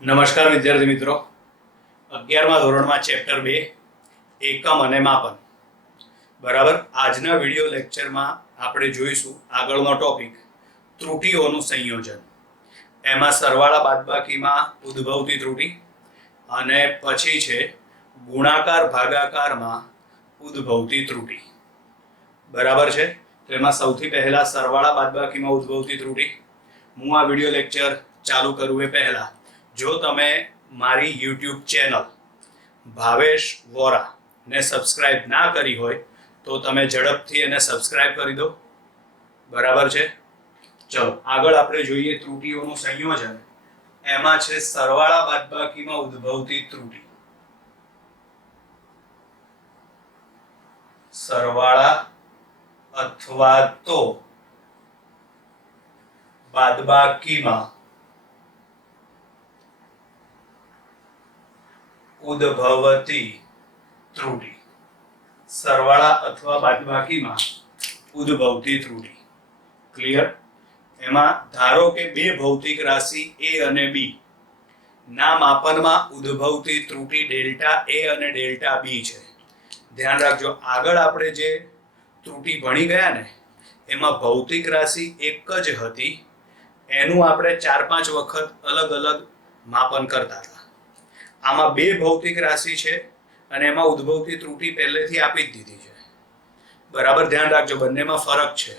નમસ્કાર વિદ્યાર્થી મિત્રો, 11મા ધોરણમાં ચેપ્ટર 2 એકમ અને માપન. બરાબર. આજના વિડિયો લેક્ચરમાં આપણે જોઈશું આગળનો ટોપિક ત્રુટીઓનું સંયોજન. એમાં સરવાળા બાદબાકીમાં ઉદ્ભવતી ત્રુટી અને પછી છે ગુણાકાર ભાગાકારમાં ઉદ્ભવતી ત્રુટી. બરાબર છે. તો એમાં સૌથી પહેલા સરવાળા બાદબાકીમાં ઉદ્ભવતી ત્રુટી. હું આ વિડિયો લેક્ચર ચાલુ કરું એ પહેલા જો તમે મારી YouTube ચેનલ ભાવેશ વોરા ને સબસ્ક્રાઇબ ના કરી હોય તો તમે ઝડપથી એને સબસ્ક્રાઇબ કરી દો. બરાબર છે. ચલો આગળ આપણે જોઈએ ત્રુટીઓનું સંયોજન. એમાં છે સરવાળા બાદબાકીમાં ઉદ્ભવતી ત્રુટી. સરવાળા અથવા તો બાદબાકીમાં ઉદ્ભવતી ત્રુટી. સરવાળા અથવા બાદબાકીમાં ઉદ્ભવતી ત્રુટી. ક્લિયર? એમાં ધારો કે બે ભૌતિક રાશિ a અને b ના માપનમાં ઉદ્ભવતી ત્રુટી ડેલ્ટા a અને ડેલ્ટા b છે. ધ્યાન રાખજો, આગળ આપણે જે ત્રુટી ભણી ગયા ને એમાં ભૌતિક રાશિ એક જ હતી, એનું આપણે 4-5 વખત અલગ અલગ માપન કરતા હતા. આમાં બે ભૌતિક રાશિ છે અને એમાં ઉદ્ભવતી ત્રુટી પહેલેથી આપી જ દીધી છે. બરાબર, ધ્યાન રાખજો, બંનેમાં ફરક છે.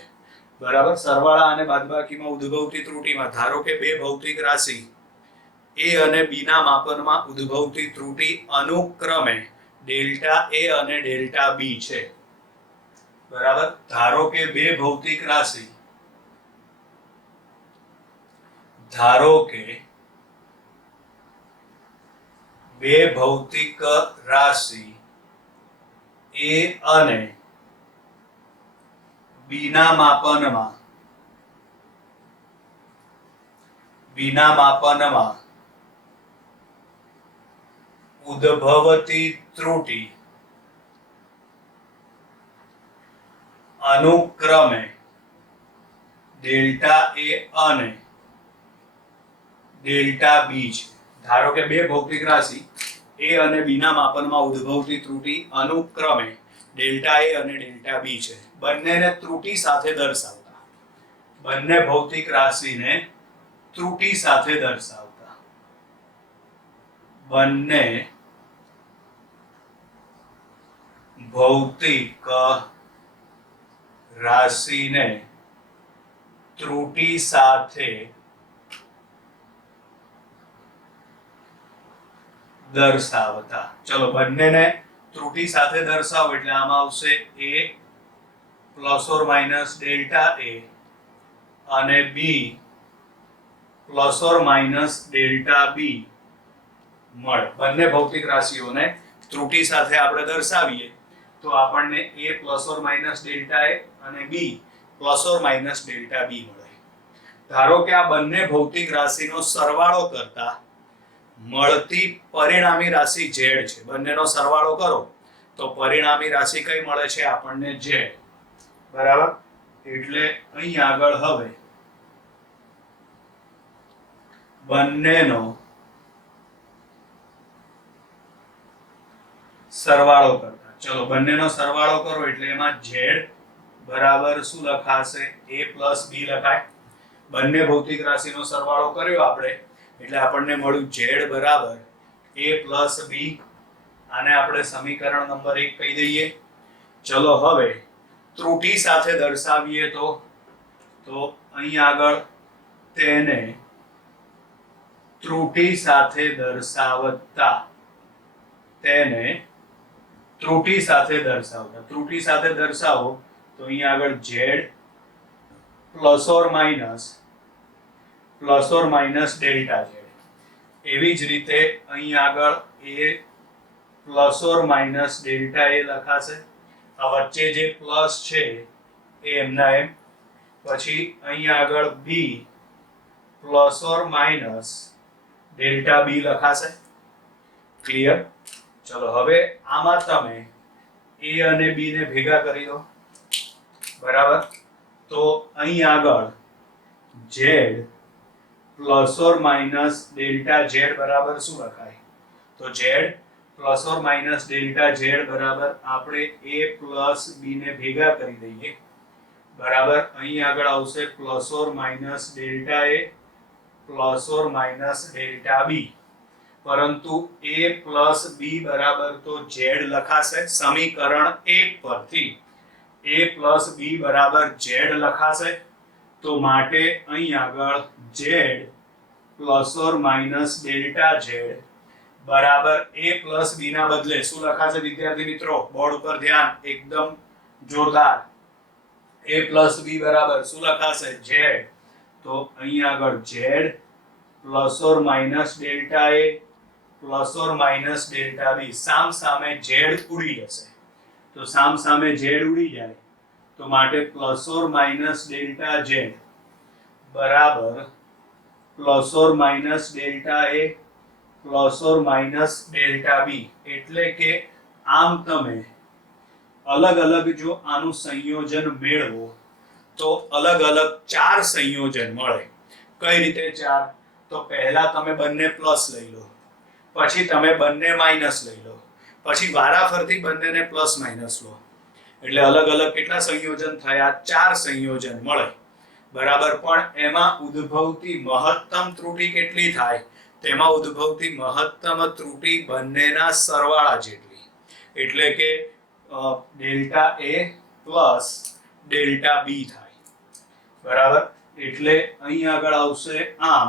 બરાબર. સરવાળા અને બાદબાકીમાં ઉદ્ભવતી ત્રુટીમાં ધારો કે બે ભૌતિક રાશિ a અને b ના માપનમાં ઉદ્ભવતી ત્રુટી અનુક્રમે ડેલ્ટા a અને ડેલ્ટા b છે. બરાબર. ધારો કે બે ભૌતિક રાશિ a અને b ના માપનમાં ઉદ્ભવતી ત્રુટી અનુક્રમે ડેલ્ટા a અને ડેલ્ટા b છે. ધારો કે બે ભૌતિક રાશિ a અને b ના માપનમાં ઉદ્ભવતી ત્રુટી અનુક્રમે ડેલ્ટા a અને ડેલ્ટા b છે. બંને ભૌતિક રાશિને ત્રુટી સાથે દર્શાવતા બંને ભૌતિક રાશિને ત્રુટી સાથે દર્શાવતા. ચલો બંનેને ત્રુટી સાથે દર્શાવો એટલે આમાં આવશે a plus or minus delta a અને b plus or minus delta b મળે. બંને ભૌતિક રાશિઓને ત્રુટી સાથે આપણે દર્શાવીએ તો આપણને a plus or minus delta a અને b plus or minus delta b મળે. ધારો કે આ બંને ભૌતિક રાશિનો સરવાળો કરતા મળતી પરિણામી રાશિ z છે. બંનેનો સરવાળો કરો તો પરિણામી રાશિ કઈ મળે છે આપણને? z. બરાબર. એટલે અહીં આગળ હવે બંનેનો સરવાળો કરતા, ચલો બંનેનો સરવાળો કરો એટલે એમાં z બરાબર શું લખાશે? a પ્લસ b લખાય. બંને ભૌતિક રાશિનો સરવાળો કર્યો આપણે એટલે આપણને મળ્યું z બરાબર a પ્લસ b. આને આપણે સમીકરણ નંબર 1 કહી દઈએ. ચલો હવે ત્રુટી સાથે દર્શાવીએ તો અહીં આગળ તેને ત્રુટી સાથે દર્શાવતા તો અહીં આગળ z plus or minus delta z. એવી જ રીતે અહીં આગળ a plus or minus delta a લખાશે. આ વચ્ચે જે પ્લસ છે એ એમના એમ. પછી અહીં આગળ b plus or minus delta b લખાશે. ક્લિયર? ચલો હવે આમાં તમે a અને b ને ભેગા કરી દો. બરાબર. તો અહીં આગળ z plus or minus delta Z બરાબર શું લખાય? તો Z plus or minus delta Z બરાબર આપણે a પ્લસ b ને ભેગા કરી દઈએ બરાબર અહીં આગળ આવશે plus or minus delta a plus or minus delta b, પરંતુ a પ્લસ b બરાબર તો z લખાશે સમીકરણ 1 પરથી a પ્લસ b બરાબર z લખાશે, તો માટે અહીં આગળ z plus or minus delta z બરાબર a પ્લસ b ના બદલે શું લખાશે વિદ્યાર્થી મિત્રો? બોર્ડ ઉપર ધ્યાન, એકદમ જોરદાર. a પ્લસ b બરાબર શું લખાશે? z. તો અહીં આગળ z plus or minus delta a plus or minus delta b, સામ સામે z ઉડી જશે. તો સામ સામે z ઉડી જાય તો માટે plus or minus delta z બરાબર plus or minus delta a plus or minus delta b. એટલે કે આમ તમે અલગ અલગ જો આનું સંયોજન મેળવો તો અલગ અલગ 4 સંયોજન મળે. કઈ રીતે 4? તો પહેલા તમે બંને પ્લસ લઈ લો, પછી તમે બંને માઇનસ લઈ લો, પછી વારાફરતી બંનેને પ્લસ માઇનસ લો, એટલે અલગ અલગ કેટલા સંયોજન થયા? 4 સંયોજન મળે બરાબર. પણ એમાં ઉદ્ભવતી મહત્તમ ત્રુટિ કેટલી થાય? તેમાં ઉદ્ભવતી મહત્તમ ત્રુટિ બંનેના સરવાળા જેટલી, એટલે કે delta a plus delta b થાય બરાબર. એટલે અહીં આગળ આવશે આમ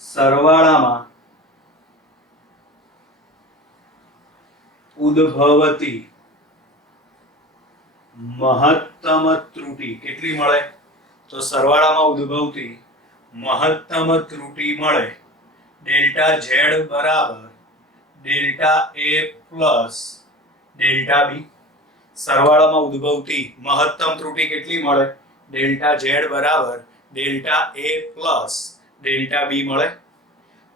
સરવાળામાં ઉદ્ભવતી મહત્તમ ત્રુટિ કેટલી મળે? તો સરવાળામાં ઉદ્ભવતી મહત્તમ ત્રુટિ મળે ડેલ્ટા z બરાબર delta a plus delta b. સરવાળામાં ઉદ્ભવતી મહત્તમ ત્રુટિ કેટલી મળે? ડેલ્ટા z બરાબર delta a plus delta b મળે.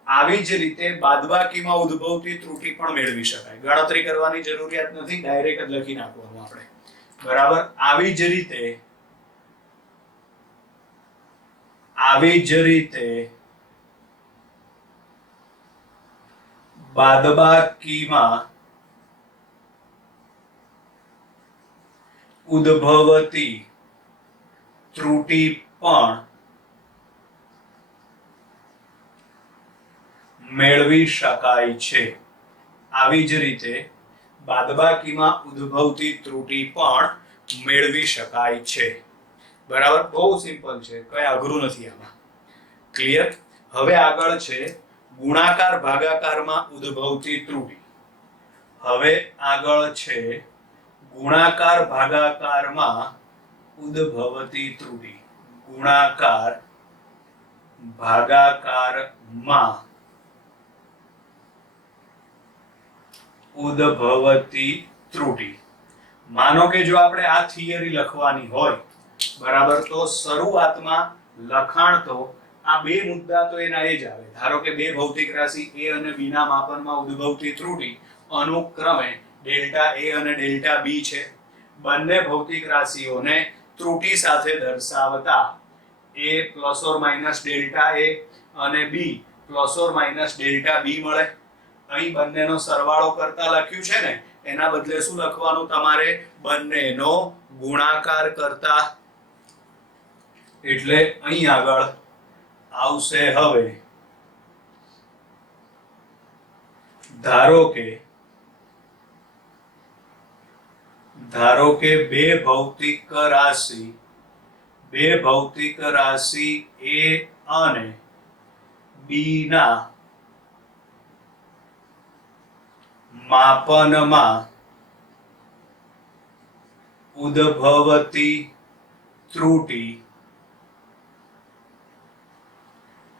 આવી જ રીતે બાદબાકીમાં ઉદ્ભવતી ત્રુટિ પણ મેળવી શકાય. ગણતરી કરવાની જરૂરિયાત નથી, ડાયરેક્ટ જ લખી નાખવાનું આપણે બરાબર. આવી જ રીતે બાદબાકીમાં ઉદ્ભવતી ત્રુટિ પણ મેળવી શકાય છે. આવી જ રીતે બાદબાકીમાં ઉદ્ભવતી ત્રુટિ પણ મેળવી શકાય છે બરાબર. બહુ સિમ્પલ છે, કઈ અઘરું નથી આમાં. ક્લિયર? હવે આગળ છે ગુણાકાર ભાગાકારમાં ઉદ્ભવતી ત્રુટિ. હવે આગળ છે ગુણાકાર ભાગાકારમાં ઉદ્ભવતી ત્રુટિ. ગુણાકાર ભાગાકારમાં ઉદ્ભવતી ત્રુટિ. માનો કે જો આપણે આ થિયરી લખવાની હોય બરાબર, તો શરૂઆતમાં લખાણ તો આ બે મુદ્દા તો એના એ જ આવે. ધારો કે બે ભૌતિક રાશિ a અને b ના માપનમાં ઉદ્ભવતી ત્રુટિ અનુક્રમે ડેલ્ટા a અને ડેલ્ટા b છે. બંને ભૌતિક રાશિઓને ત્રુટિ સાથે દર્શાવતા a plus or minus delta a અને b plus or minus delta b મળે. અહીં બંનેનો સરવાળો કરતા લખ્યું છે ને, એના બદલે શું લખવાનું તમારે? બંનેનો ગુણાકાર કરતા. એટલે અહીં આગળ આવશે હવે ધારો કે બે ભૌતિક રાશિ a અને b ના માપનમાં ઉદ્ભવતી ત્રુટિ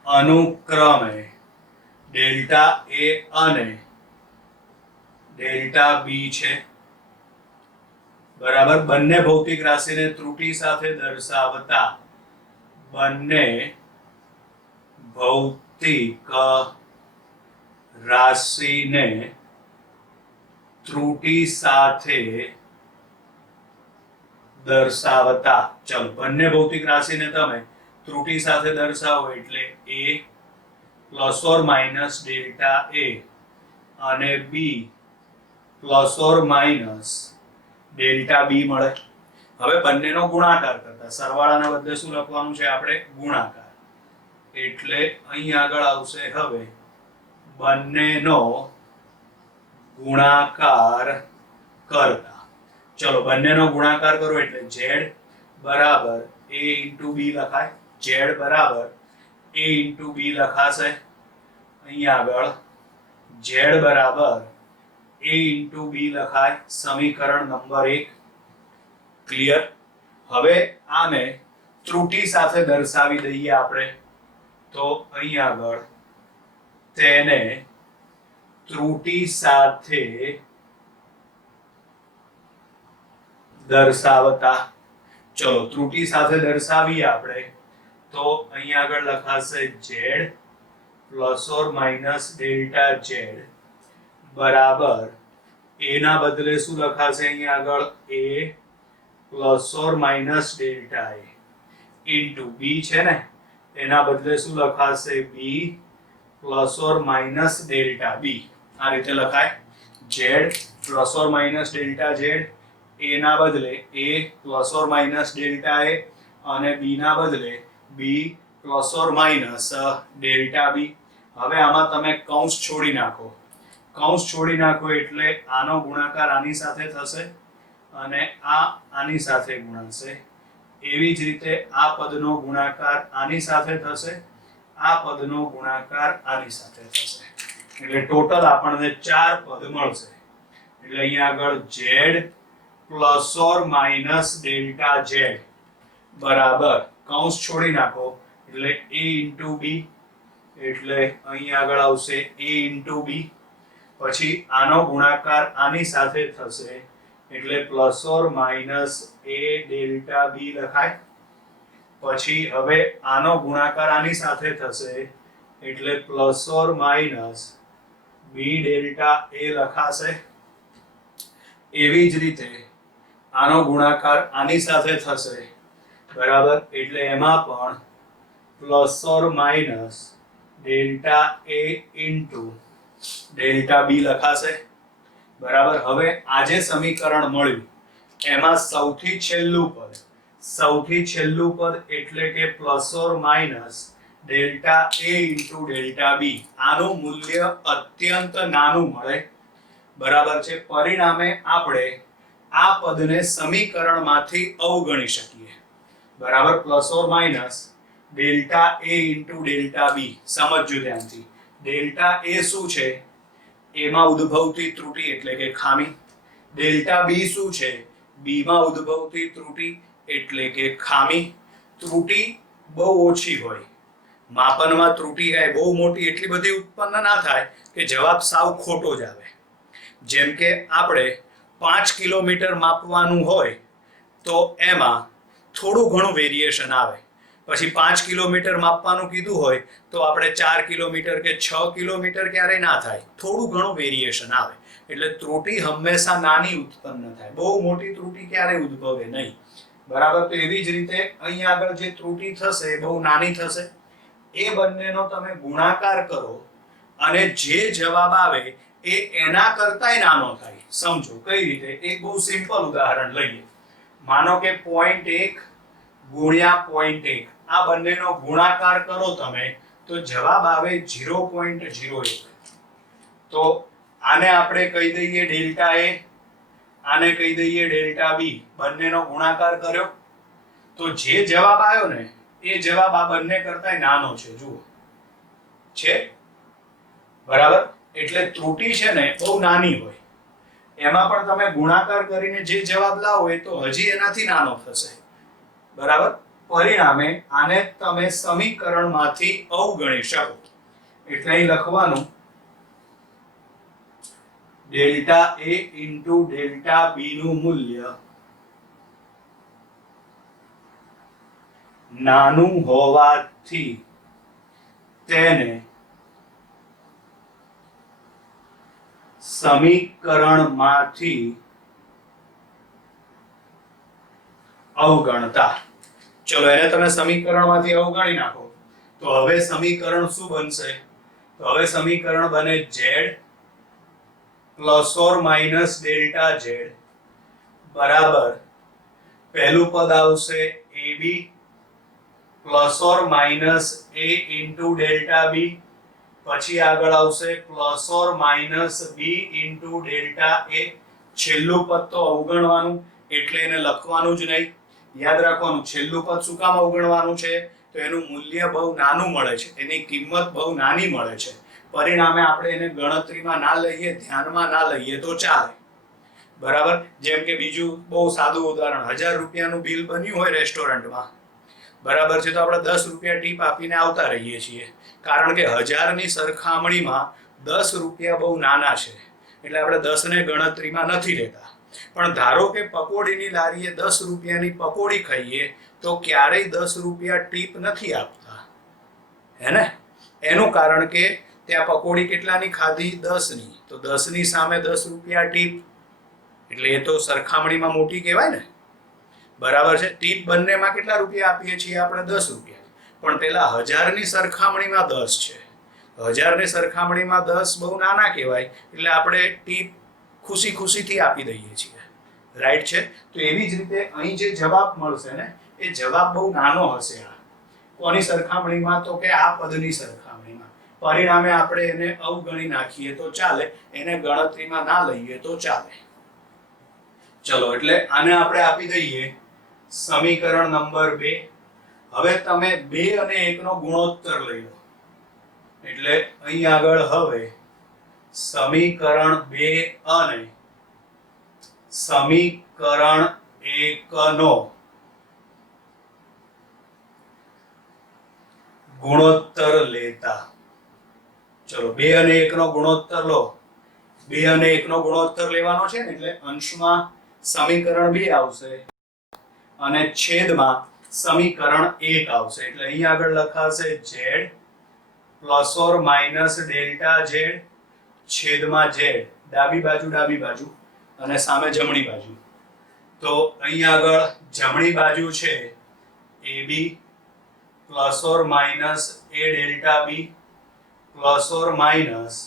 અનુક્રમે ડેલ્ટા a અને ડેલ્ટા b છે બરાબર. બંને ભૌતિક રાશિને ત્રુટિ સાથે દર્શાવતા બંને ભૌતિક રાશિને ત્રુટિ સાથે દર્શાવતા. ચલો બંને ભૌતિક રાશિને તમે ત્રુટી સાથે દર્શાવો એટલે a plus or minus delta a અને b plus or minus delta b મળે. હવે બંનેનો ગુણાકાર કરતા સરવાળાના બદલે શું લખવાનું છે આપણે? ગુણાકાર. એટલે અહીં આગળ આવશે હવે બંનેનો ગુણાકાર કરતા. ચલો બંનેનો ગુણાકાર કરો એટલે z બરાબર a ઇન્ટુ b લખાય. z બરાબર a ઇન્ટુ b લખાશે. અહીં આગળ z બરાબર a ઇન્ટુ b લખાય. સમીકરણ નંબર 1. ક્લિયર? હવે આને ત્રુટી સાથે દર્શાવી દઈએ આપણે. તો અહીં આગળ તેને ત્રુટી સાથે દર્શાવતા. ચલો ત્રુટી સાથે દર્શાવીએ આપણે તો અહીં આગળ લખાશે z plus or minus delta z બરાબર a ના બદલે શું લખાશે? અહીં આગળ a plus or minus delta a into b છે ને, એના બદલે શું લખાશે? b plus or minus delta b. આ રીતે લખાય. z plus or minus delta z, a ના બદલે a plus or minus delta a અને b ના બદલે b plus or minus delta b. હવે આમાં તમે કૌંસ છોડી નાખો. કૌંસ છોડી નાખો એટલે આનો ગુણાકાર આની સાથે થશે અને આની સાથે ગુણાશે. એવી જ રીતે આ પદનો ગુણાકાર આની સાથે થશે, આ પદનો ગુણાકાર આની સાથે થશે. એટલે ટોટલ આપણને 4 પદ મળશે. એટલે અહીંયા આગળ z plus or minus delta z બરાબર કૌંસ છોડી નાખો એટલે a ઇન્ટુ b. એટલે અહીં આગળ આવશે a ઇન્ટુ b. પછી આનો ગુણાકાર આની સાથે થશે એટલે plus or minus a delta b લખાય. પછી હવે આનો ગુણાકાર આની સાથે થશે એટલે plus or minus b delta a લખાશે. એવી જ રીતે આનો ગુણાકાર આની સાથે થશે બરાબર, એટલે એમાં પણ plus or minus delta a into delta b લખાશે બરાબર. હવે આ જે સમીકરણ મળ્યું એમાં સૌથી છેલ્લું પદ એટલે કે plus or minus delta a into delta b. આનું મૂલ્ય અત્યંત નાનું મળે બરાબર છે. પરિણામે આપણે આ પદને સમીકરણમાંથી અવગણી શકીએ બરાબર. Plus or minus delta a into delta b. સમજજો ધ્યાનથી. ડેલ્ટા a શું છે? એમાં ઉદ્ભવતી ત્રુટી એટલે કે ખામી. ડેલ્ટા b શું છે? b માં ઉદ્ભવતી ત્રુટી એટલે કે ખામી. ત્રુટી બહુ ઓછી હોય, માપનમાં ત્રુટી બહુ મોટી એટલી બધી ઉત્પન્ન ના થાય કે જવાબ સાવ ખોટો જ આવે. જેમ કે આપણે 5 કિલોમીટર માપવાનું હોય તો એમાં થોડું ઘણું વેરિએશન આવે. પછી 5 કિલોમીટર માપવાનું કીધું હોય તો આપણે 4 કિલોમીટર કે 6 કિલોમીટર ક્યારેય ના થાય, થોડું ઘણું વેરિએશન આવે. એટલે ત્રુટી હંમેશા નાની ઉત્પન્ન થાય, બહુ મોટી ત્રુટી ક્યારેય ઉદ્ભવે નહીં બરાબર. તો એવી જ રીતે અહીં આગળ જે ત્રુટી થશે બહુ નાની થશે. એ બંનેનો તમે ગુણાકાર કરો અને જે જવાબ આવે એ એના કરતાંય નાનો થાય. સમજો કઈ રીતે? એક બહુ સિમ્પલ ઉદાહરણ લઈએ. માનો કે 0.1 ગુણ્યા 0.1 આ બંનેનો ગુણાકાર કરો તમે તો જવાબ આવે 0.01. તો આને આપણે કહી દઈએ ડેલ્ટા a, આને કહી દઈએ ડેલ્ટા b. બંનેનો ગુણાકાર કર્યો તો જે જવાબ આવ્યો ને એ જવાબ આ બંને કરતાંય નાનો છે. જુઓ છે બરાબર. એટલે ત્રુટી છે ને બહુ નાની હોય, એમાં પણ તમે ગુણાકાર કરીને જે જવાબ લાવો એ તો હજી એનાથી નાનો થશે બરાબર. પરિણામે આને તમે સમીકરણમાંથી અવગણી શકો. એટલે અહીં લખવાનું delta a into delta b નું મૂલ્ય નાનું હોવાથી તેને સમીકરણમાંથી અવગણતા. ચલો એને તમે સમીકરણમાંથી અવગણી નાખો તો હવે સમીકરણ શું બનશે? તો હવે સમીકરણ બને z plus or minus delta z બરાબર પહેલું પદ આવશે ab plus or minus a into delta b, પછી આગળ આવશે plus or minus b into delta a. છેલ્લું પદ તો અવગણવાનું એટલે એને લખવાનું જ નહીં. યાદ રાખવાનું છેલ્લું પદ શું કામ અવગણવાનું છે? તો એનું મૂલ્ય બહુ નાનું મળે છે, એની કિંમત બહુ નાની મળે છે, પરિણામે આપણે એને ગણતરીમાં ના લઈએ, ધ્યાનમાં ના લઈએ તો ચાલે. બરાબર. જેમ કે બીજું બહુ સાદું ઉદાહરણ, 1000 રૂપિયાનું બિલ બન્યું હોય રેસ્ટોરન્ટમાં, બરાબર છે, તો આપણે 10 રૂપિયા ટીપ આપીને આવતા રહીએ છીએ, કારણ કે 1000 ની સરખામણીમાં 10 રૂપિયા બહુ નાના છે, એટલે આપણે 10 ને ગણતરીમાં નથી લેતા. પણ ધારો કે પકોડીની લારીએ 10 રૂપિયાની પકોડી ખાઈએ તો ક્યારેય 10 રૂપિયા ટીપ નથી આપતા, હે ને? એનું કારણ કે ત્યાં પકોડી કેટલાની ખાધી? 10 ની, તો 10 ની સામે 10 રૂપિયા ટીપ, એટલે એ તો સરખામણીમાં મોટી કહેવાય ને. બરાબર છે. ટીપ બંનેમાં કેટલા રૂપિયા આપીએ છીએ આપણે? 10 રૂપિયા. પણ પેલા 1000 ની સરખામણીમાં 10 છે, 1000 ની સરખામણીમાં 10 બહુ નાના કહેવાય, એટલે આપણે ટીપ ખુશી ખુશીથી આપી દઈએ છીએ. રાઈટ છે. તો એવી જ રીતે અહીં જે જવાબ મળશે ને એ જવાબ બહુ નાનો હશે. આ કોની સરખામણીમાં? તો કે આ પદની સરખામણીમાં. પરિણામે આપણે એને અવગણી નાખીએ તો ચાલે, એને ગણતરીમાં ના લઈએ તો ચાલે. ચલો, એટલે આને આપણે આપી દઈએ સમીકરણ નંબર 2. હવે તમે 2 અને 1 નો ગુણોત્તર લઈ લો, એટલે અહીં આગળ હવે સમીકરણ 2 અને સમીકરણ 1 નો ગુણોત્તર લેતા. ચલો, 2 અને 1 નો ગુણોત્તર લો. 2 અને 1 નો ગુણોત્તર લેવાનો છે ને, એટલે અંશમાં સમીકરણ 2 આવશે અને છેદમાં સમીકરણ 1 આવશે. એટલે અહીં આગળ લખાશે z plus or minus delta z છેદમાં z, ડાબી બાજુ અને સામે જમણી બાજુ. તો અહીં આગળ જમણી બાજુ છે ab plus or minus a delta b plus or minus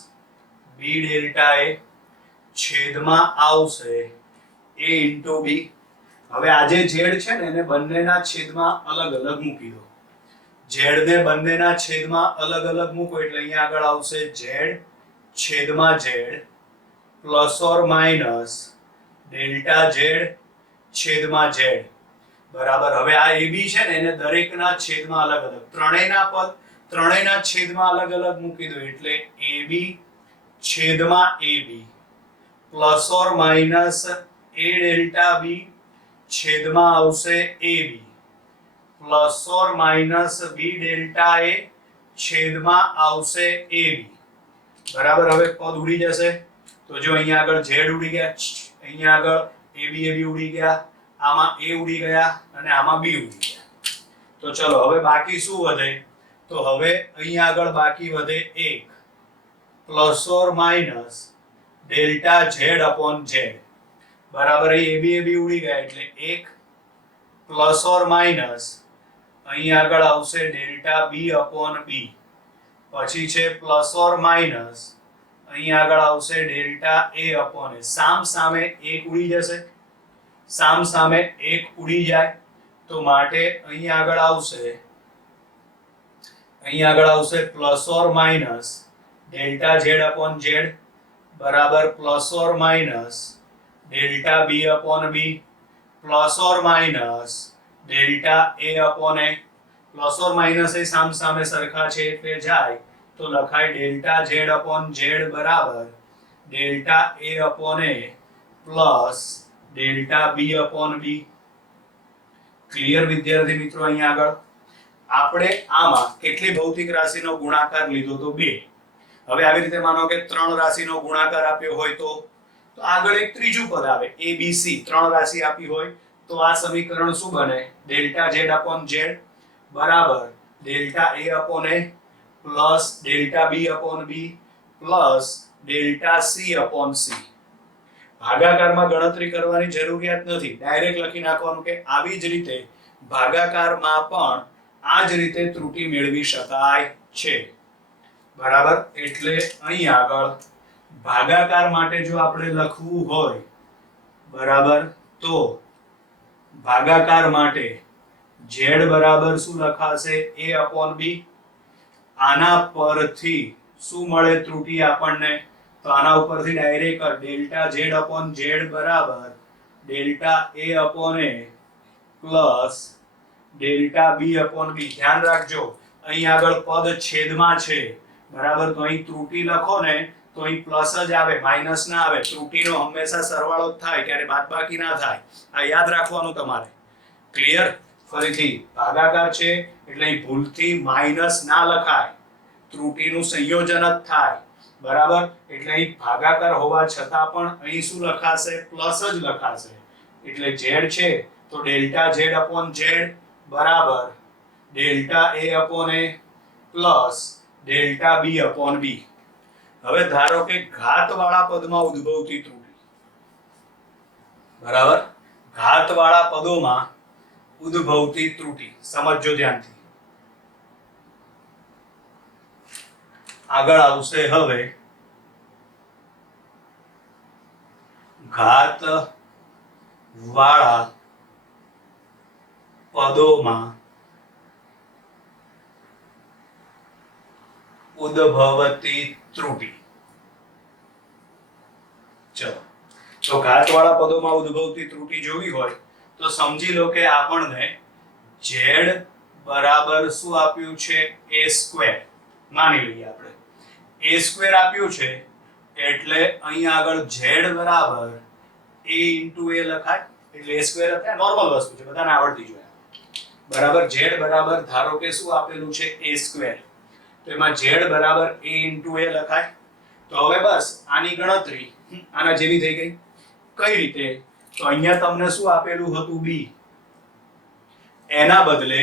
b delta a છેદમાં આવશે a ઇન્ટુ b. હવે આ જે z છે ને એને બંનેના છેદમાં અલગ અલગ મૂકી દો. z ને બંનેના છેદમાં અલગ અલગ મૂકો એટલે અહીંયા આગળ આવશે z છેદમાં z plus or minus delta z છેદમાં z બરાબર. હવે આ ab છે ને એને દરેકના છેદમાં અલગ અલગ, ત્રણેયના છેદમાં અલગ અલગ મૂકી દો એટલે ab છેદમાં ab plus or minus a delta b છેદમાં આવશે ab plus or minus b delta a છેદમાં આવશે ab. બરાબર. હવે પદ ઉડી જશે તો જો અહીંયા આગળ z ઉડી ગયા, અહીંયા આગળ ab ઉડી ગયા, આમાં a ઉડી ગયા અને આમાં b ઉડી ગયા. તો ચલો હવે બાકી શું વધે? તો હવે અહીંયા આગળ બાકી વધે 1 plus or minus delta z upon z બરાબર. અહીં ab ઉડી ગયા એટલે 1 પ્લસ ઓર માઇનસ અહીં આગળ આવશે ડેલ્ટા b અપોન b, પછી છે પ્લસ ઓર માઇનસ અહીં આગળ આવશે ડેલ્ટા a અપોન a. સામ સામે 1 ઉડી જશે, સામ સામે 1 ઉડી જાય તો માટે અહીં આગળ આવશે plus or minus delta z upon z બરાબર plus or minus delta b upon b plus or minus delta a upon a. Plus or minus એ સામ સામે સરખા છે એટલે જાય તો લખાય ડેલ્ટા z અપોન z બરાબર delta a upon a plus delta b upon b. Clear વિદ્યાર્થી મિત્રો? અહીંયા આગળ આપણે આમાં કેટલી ભૌતિક રાશિનો ગુણાકાર લીધો તો 2. હવે આવી રીતે માનો કે 3 રાશિનો ગુણાકાર આપ્યો હોય તો આગળ એક ત્રીજું પદ આવે a b c. 3 રાશિ આપી હોય તો આ સમીકરણ શું બને? ડેલ્ટા z અપોન z બરાબર delta a upon a plus delta b upon b plus delta c upon c. ભાગાકારમાં ગણતરી કરવાની જરૂરિયાત નથી, ડાયરેક્ટ લખી નાખવાનું કે આવી જ રીતે ભાગાકારમાં પણ આ જ રીતે ત્રુટી મેળવી શકાય છે. બરાબર, એટલે અહીં આગળ ભાગાકાર માટે જો આપણે લખવું હોય, બરાબર, તો ભાગાકાર માટે z બરાબર શું લખાશે? a/b. આના પરથી શું મળે ત્રુટી આપણને? તો આના ઉપરથી ડાયરેક્ટ ડેલ્ટા z/z બરાબર delta a/a plus delta b/b. ધ્યાન રાખજો અહીં આગળ પદ છેદમાં છે, બરાબર, તો અહીં ત્રુટી લખો ને તો અહીં પ્લસ જ આવે, માઈનસ ના આવે. ત્રુટીનો હંમેશા સરવાળો જ થાય, ક્યારે બાદબાકી ના થાય. આ યાદ રાખવાનું તમારે. ક્લિયર? ફરીથી ભાગાકાર છે એટલે અહીં ભૂલથી માઈનસ ના લખાય, ત્રુટીનું સંયોજન જ થાય. બરાબર, એટલે અહીં ભાગાકાર હોવા છતાં પણ અહીં શું લખાશે? પ્લસ જ લખાશે. એટલે z છે તો ડેલ્ટા z/z બરાબર delta a/a plus delta b/b. હવે ધારો કે ઘાતવાળા પદમાં ઉદ્ભવતી ત્રુટી, બરાબર, ઘાતવાળા પદોમાં ઉદ્ભવતી ત્રુટી સમજજો ધ્યાનથી. આગળ આવશે હવે ઘાત વાળા પદોમાં ઉદ્ભવતી ત્રુટી. ચલો, તો ઘાતવાળા પદોમાં ઉદ્ભવતી ત્રુટી જોવી હોય તો સમજી લો કે આપણને z બરાબર શું આપ્યું છે? a². માની લઈએ આપણે a² આપ્યું છે એટલે અહીં આગળ z બરાબર a * a લખાય. એટલે a² એટલે નોર્મલ વસ્તુ છે, બધાને આવડતી જોઈએ. બરાબર, z બરાબર ધારો કે શું આપેલું છે? a². તો એમાં z બરાબર a * a લખાય. તો હવે બસ આની ગણતરી આના જેવી થઈ ગઈ. કઈ રીતે? તો અહીંયા તમને શું આપેલું હતું? b. એના બદલે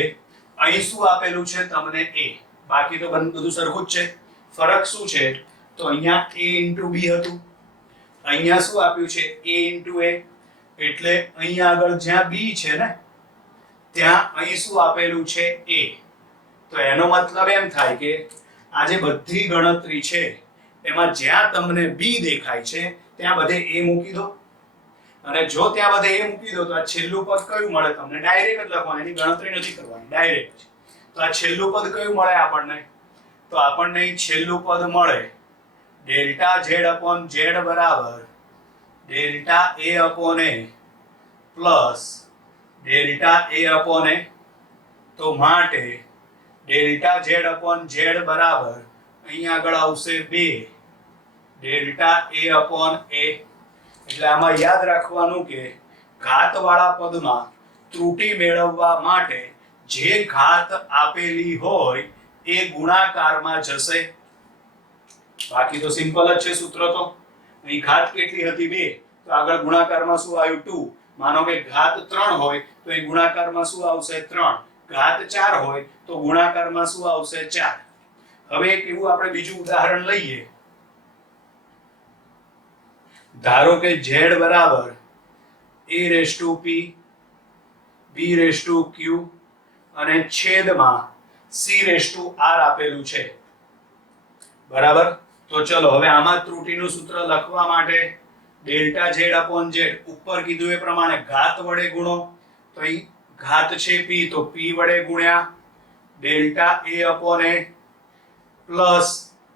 અહીં શું આપેલું છે તમને? a. બાકી તો બધું સરખું જ છે. ફરક શું છે? તો અહીંયા a * b હતું, અહીંયા શું આપ્યું છે? a * a. એટલે અહીં આગળ જ્યાં b છે ને ત્યાં અહીં શું આપેલું છે? a. તો એનો મતલબ એમ થાય કે આ જે બધી ગણતરી છે એમાં જ્યાં તમને b દેખાય છે ત્યાં બધે a મૂકી દો. અને જો ત્યાં બધે a મૂકી દો તો આ છેલ્લું પદ કયું મળે તમને? ડાયરેક્ટ જ લખવાનું, એની ગણતરી નથી કરવાની, ડાયરેક્ટ. તો આ છેલ્લું પદ કયું મળે આપણને? તો આપણને અહીં છેલ્લું પદ મળે ડેલ્ટા z/z બરાબર delta a/a plus delta a/a. તો માટે ડેલ્ટા z/z બરાબર અહીં આગળ આવશે 2 ડેલ્ટા a/a. એટલે આમાં યાદ રાખવાનું કે ઘાતવાળા પદમાં ત્રુટી મેળવવા માટે જે ઘાત આપેલી હોય એ ગુણાકારમાં જશે. બાકી તો સિમ્પલ જ છે સૂત્ર. તો અહીં ઘાત કેટલી હતી? 2. તો આગળ ગુણાકારમાં શું આવ્યું? 2. માનો કે ઘાત 3 હોય તો અહીં ગુણાકારમાં શું આવશે? 3. ઘાત 4 હોય તો ગુણાકારમાં શું આવશે? 4. હવે એક એવું આપણે બીજું ઉદાહરણ લઈએ. ધારો કે z બરાબર a⁻p b⁻q અને છેદમાં c⁻r આપેલું છે. બરાબર, તો ચલો હવે આમાં ત્રુટીનું સૂત્ર લખવા માટે ડેલ્ટા z/z ઉપર કીધું એ પ્રમાણે ઘાત વડે ગુણો. તો અહીં ઘાત છે p, તો p વડે ગુણ્યા ડેલ્ટા a/a પ્લસ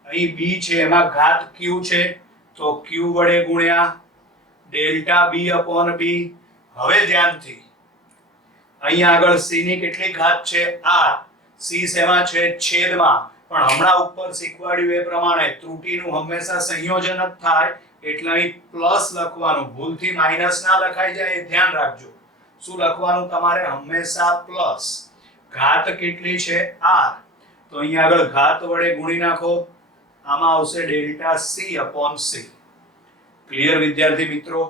અહીં b છે એમાં ઘાત q છે તો q વડે ગુણ્યા ડેલ્ટા b/b. હવે ધ્યાનથી અહીં આગળ c ની કેટલી ઘાત છે? r. c શેમાં છે? છેદમાં. પણ હમણાં ઉપર શીખવાડ્યું એ પ્રમાણે ત્રુટીનું હંમેશા સંયોજન જ થાય એટલે અહીં પ્લસ લખવાનું, ભૂલથી માઈનસ ના લખાઈ જાય એ ધ્યાન રાખજો. શું લખવાનું તમારે? હંમેશા પ્લસ. ઘાત કેટલી છે? r. તો અહીં આગળ ઘાત વડે ગુણી નાખો, આમાં આવશે ડેલ્ટા c/c. ક્લિયર વિદ્યાર્થી મિત્રો?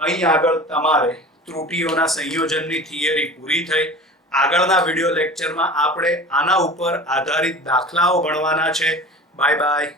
અહીં આગળ તમારે ત્રુટીઓના સંયોજનની થિયરી પૂરી થઈ. આગળના વિડિયો લેક્ચરમાં આપણે આના ઉપર આધારિત દાખલાઓ ભણવાના છે. Bye bye.